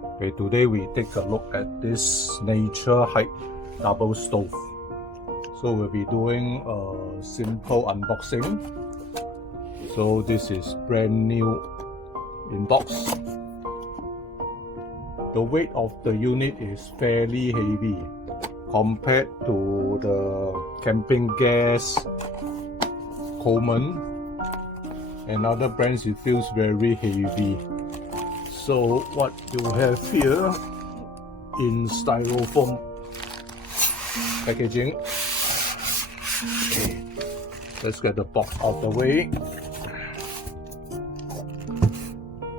Okay, today we take a look at this Naturehike double stove. So we'll be doing a simple unboxing. So this is brand new in box. The weight of the unit is fairly heavy compared to the camping gas Coleman and other brands. It feels very heavy. So what you have here in styrofoam packaging. Okay, let's get the box out of the way.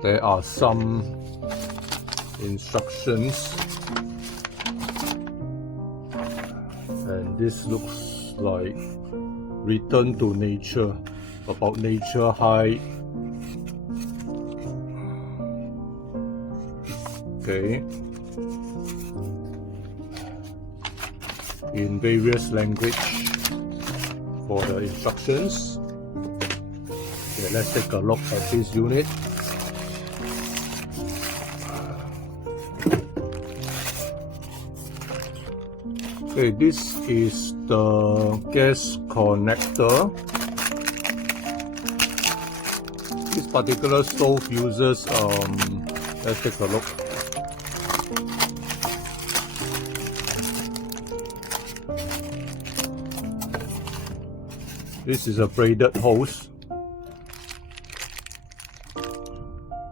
There are some instructions, and this looks like Return to Nature, about Naturehike. Okay, in various language for the instructions. Okay, let's take a look at this unit. Okay, this is the gas connector. This particular stove uses let's take a look. This is a braided hose.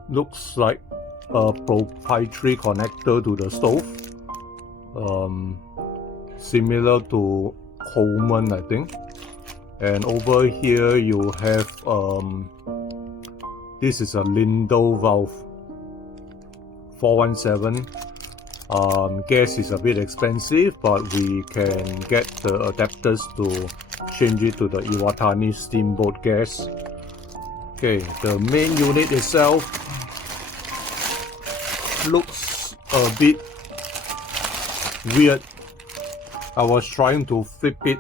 Looks like a proprietary connector to the stove. Similar to Coleman, I think. And over here you have this is a Lindell valve 417. Gas is a bit expensive, but we can get the adapters to change it to the Iwatani steamboat gas. Okay, the main unit itself looks a bit weird. I was trying to flip it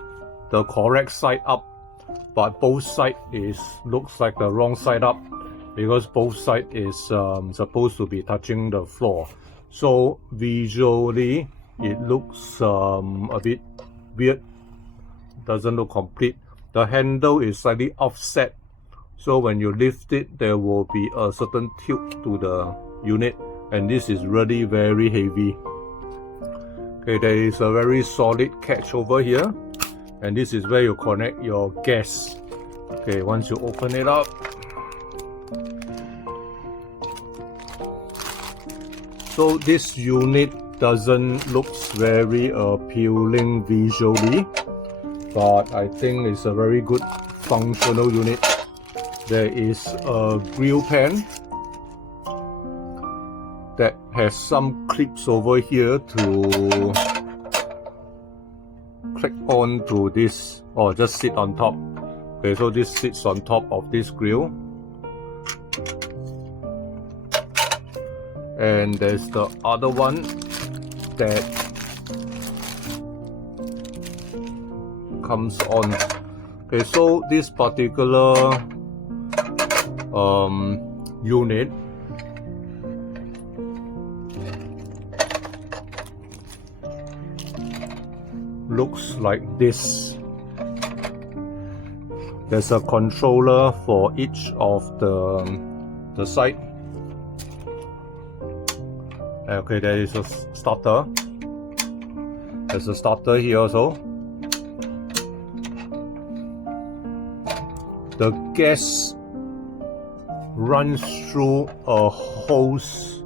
the correct side up, but both sides looks like the wrong side up, because both sides is supposed to be touching the floor. So visually it looks a bit weird, doesn't look complete. The handle is slightly offset, so when you lift it there will be a certain tilt to the unit, and this is really very heavy. Okay, there is a very solid catch over here, and this is where you connect your gas. Okay, once you open it up, so this unit doesn't look very appealing visually, but I think it's a very good functional unit. There is a grill pan that has some clips over here to click on to this, or just sit on top. Okay, so this sits on top of this grill. And there's the other one that comes on. Okay, so this particular unit looks like this. There's a controller for each of the side. Okay, there is a starter. There's a starter here also. The gas runs through a hose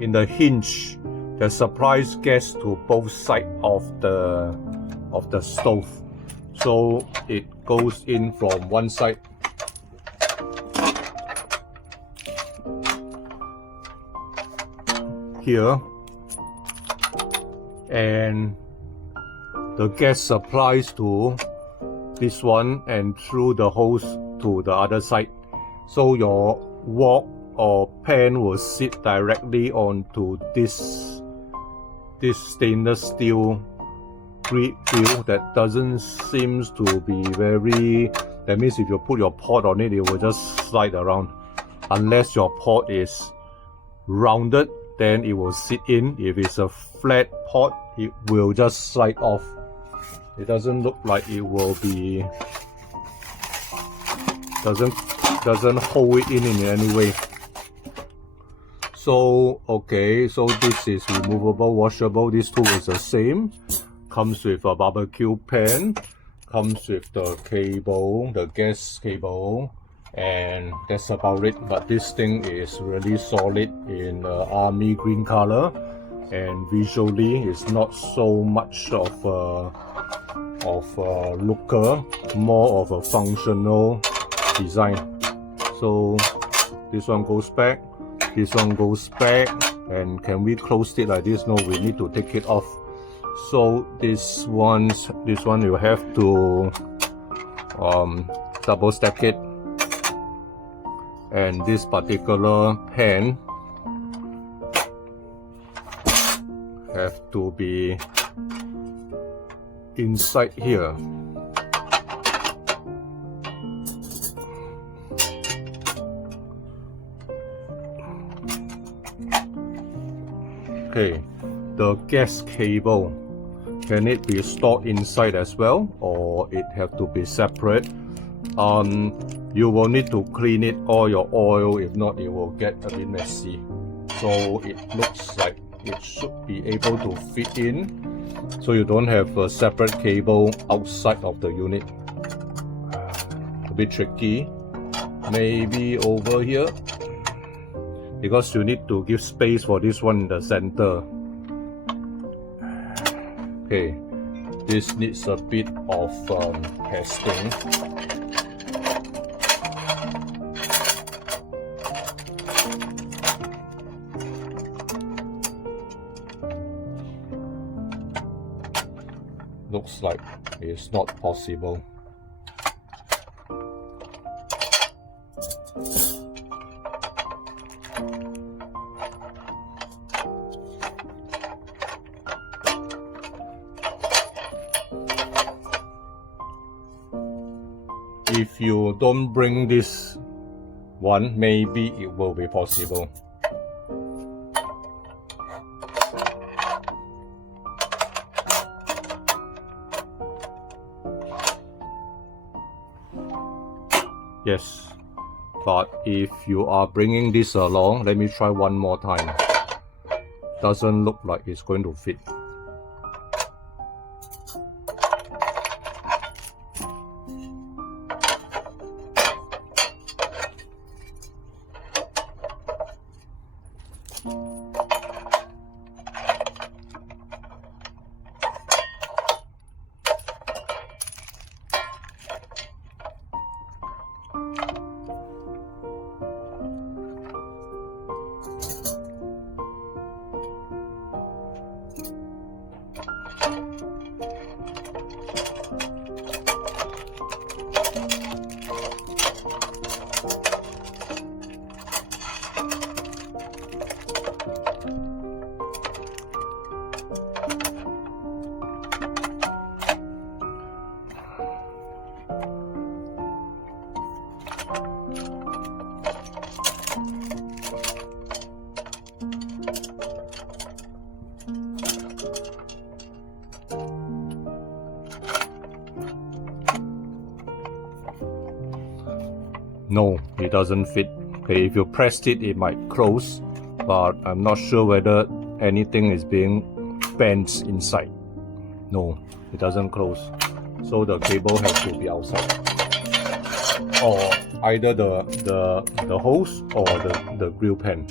in the hinge that supplies gas to both sides of the stove. So it goes in from one side. Here, and the gas supplies to this one and through the hose to the other side. So your wok or pan will sit directly onto this stainless steel grill that doesn't seem to be very, that means if you put your pot on it, it will just slide around. Unless your pot is rounded, then it will sit in. If it's a flat pot, it will just slide off. It doesn't look like it will be, doesn't hold it in any way. So okay, so this is removable, washable. This tool is the same. Comes with a barbecue pan, comes with the cable, the gas cable, and that's about it. But this thing is really solid in army green color, and visually it's not so much of a looker, more of a functional design. So this one goes back, this one goes back, and can we close it like this? No, we need to take it off. So this one you have to double stack it, and this particular pan have to be inside here. Okay, the gas cable, can it be stored inside as well, or it have to be separate? You will need to clean it, all your oil, if not it will get a bit messy. So it looks like it should be able to fit in, so you don't have a separate cable outside of the unit. A bit tricky. Maybe over here, because you need to give space for this one in the center. Okay, this needs a bit of testing. Looks like it's not possible. If you don't bring this one, maybe it will be possible. Yes, but if you are bringing this along, let me try one more time. Doesn't look like it's going to fit. No, it doesn't fit. Okay, if you pressed it, it might close, but I'm not sure whether anything is being bent inside. No, it doesn't close. So the cable has to be outside, or either the hose or the grill pan.